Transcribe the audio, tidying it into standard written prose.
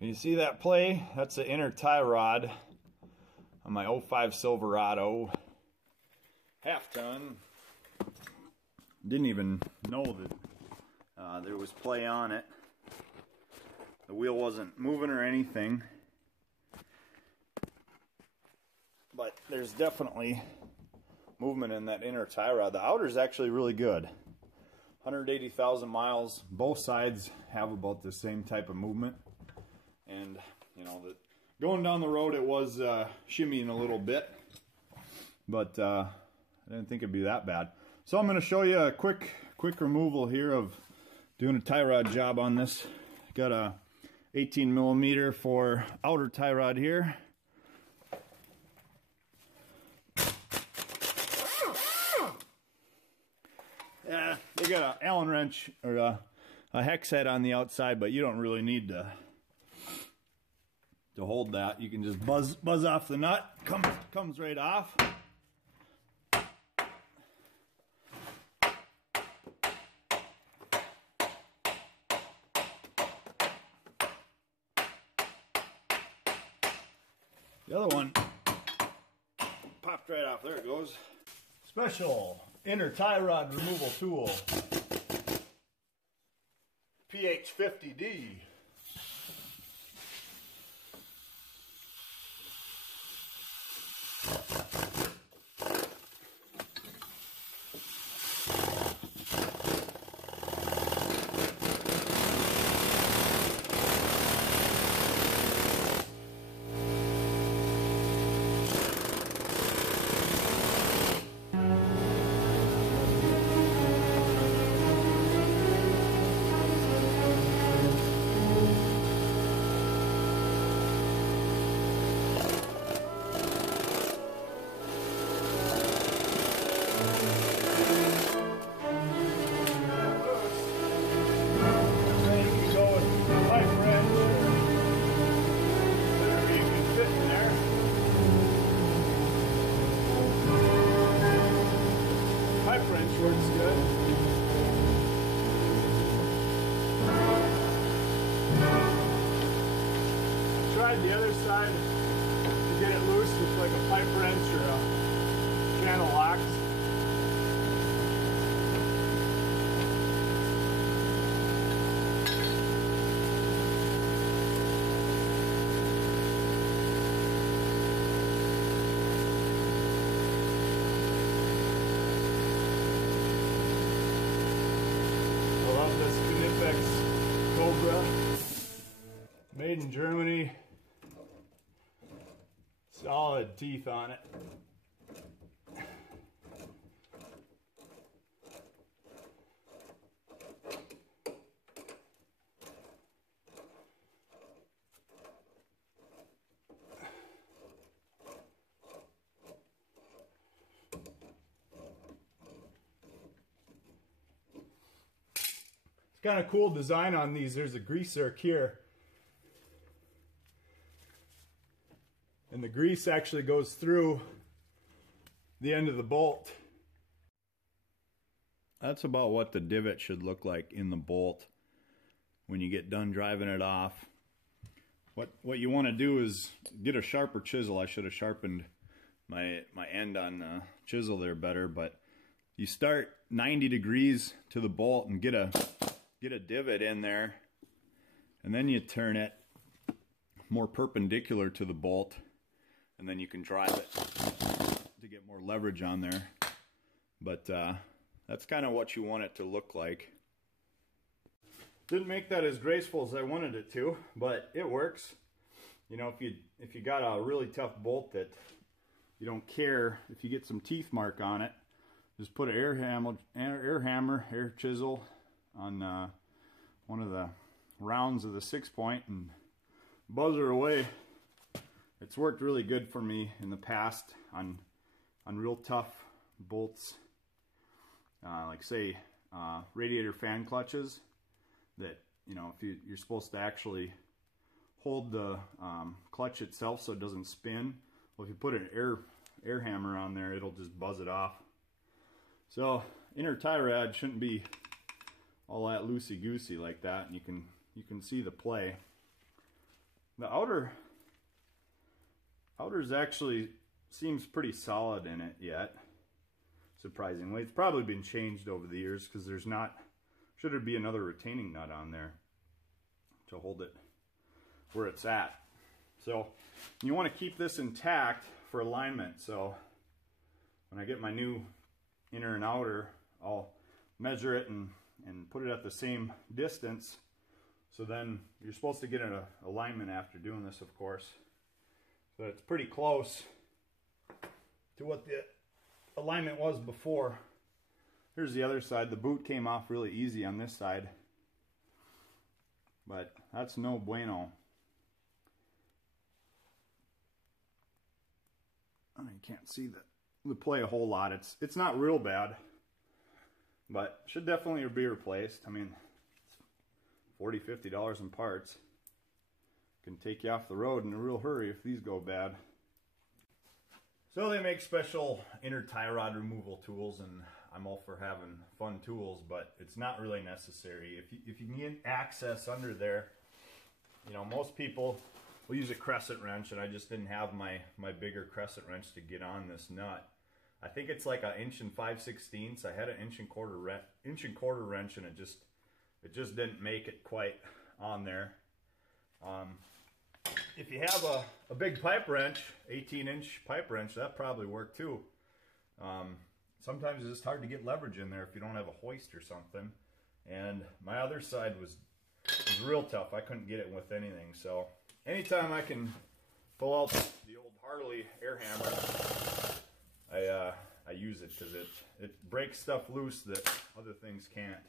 You see that play? That's the inner tie rod on my '05 Silverado half ton. Didn't even know that there was play on it. The wheel wasn't moving or anything, but there's definitely movement in that inner tie rod. The outer is actually really good. 180,000 miles. Both sides have about the same type of movement. And, you know, going down the road, it was shimmying a little bit, but I didn't think it'd be that bad. So I'm going to show you a quick removal here of doing a tie rod job on this. Got a 18 millimeter for outer tie rod here. Yeah, they got an Allen wrench or a hex head on the outside, but you don't really need to hold that. You can just buzz off the nut. Comes right off. The other one popped right off. There it goes. Special inner tie rod removal tool. PH50D. Works good. Tried the other side to get it loose with like a pipe wrench or a channel lock. Cobra, made in Germany, solid teeth on it. Kind of cool design on these. There's a grease zerk here, and the grease actually goes through the end of the bolt. That's about what the divot should look like in the bolt when you get done driving it off. What you want to do is get a sharper chisel. I should have sharpened my end on the chisel there better, but you start 90 degrees to the bolt and get a divot in there, and then you turn it more perpendicular to the bolt, and then you can drive it to get more leverage on there. But that's kind of what you want it to look like. Didn't make that as graceful as I wanted it to, but it works. You know, if you got a really tough bolt that you don't care if you get some teeth mark on it, just put an air chisel on one of the rounds of the 6-point and buzz her away. It's worked really good for me in the past on real tough bolts, like say radiator fan clutches that, you know, if you're supposed to actually hold the clutch itself so it doesn't spin. Well, if you put an air hammer on there, it'll just buzz it off. So inner tie rod shouldn't be all that loosey-goosey like that, and you can see the play. The outer's actually seems pretty solid in it yet, surprisingly. It's probably been changed over the years because there's not, should there be another retaining nut on there to hold it where it's at. So you want to keep this intact for alignment. So when I get my new inner and outer, I'll measure it and put it at the same distance. So then you're supposed to get an alignment after doing this, of course. So it's pretty close to what the alignment was before. Here's the other side. The boot came off really easy on this side, but that's no bueno. You can't see the play a whole lot. It's not real bad, but should definitely be replaced. I mean, it's $40–50 in parts. Can take you off the road in a real hurry if these go bad. So they make special inner tie rod removal tools, and I'm all for having fun tools, but it's not really necessary. If you need access under there, you know, most people will use a crescent wrench, and I just didn't have my bigger crescent wrench to get on this nut. I think it's like 1 5/16 inches. I had an 1¼ wrench, and it just didn't make it quite on there. If you have a big pipe wrench, 18-inch pipe wrench, that probably worked too. Sometimes it's just hard to get leverage in there if you don't have a hoist or something. And my other side was real tough. I couldn't get it with anything. So anytime I can pull out the old Harley air hammer, I use it because it breaks stuff loose that other things can't.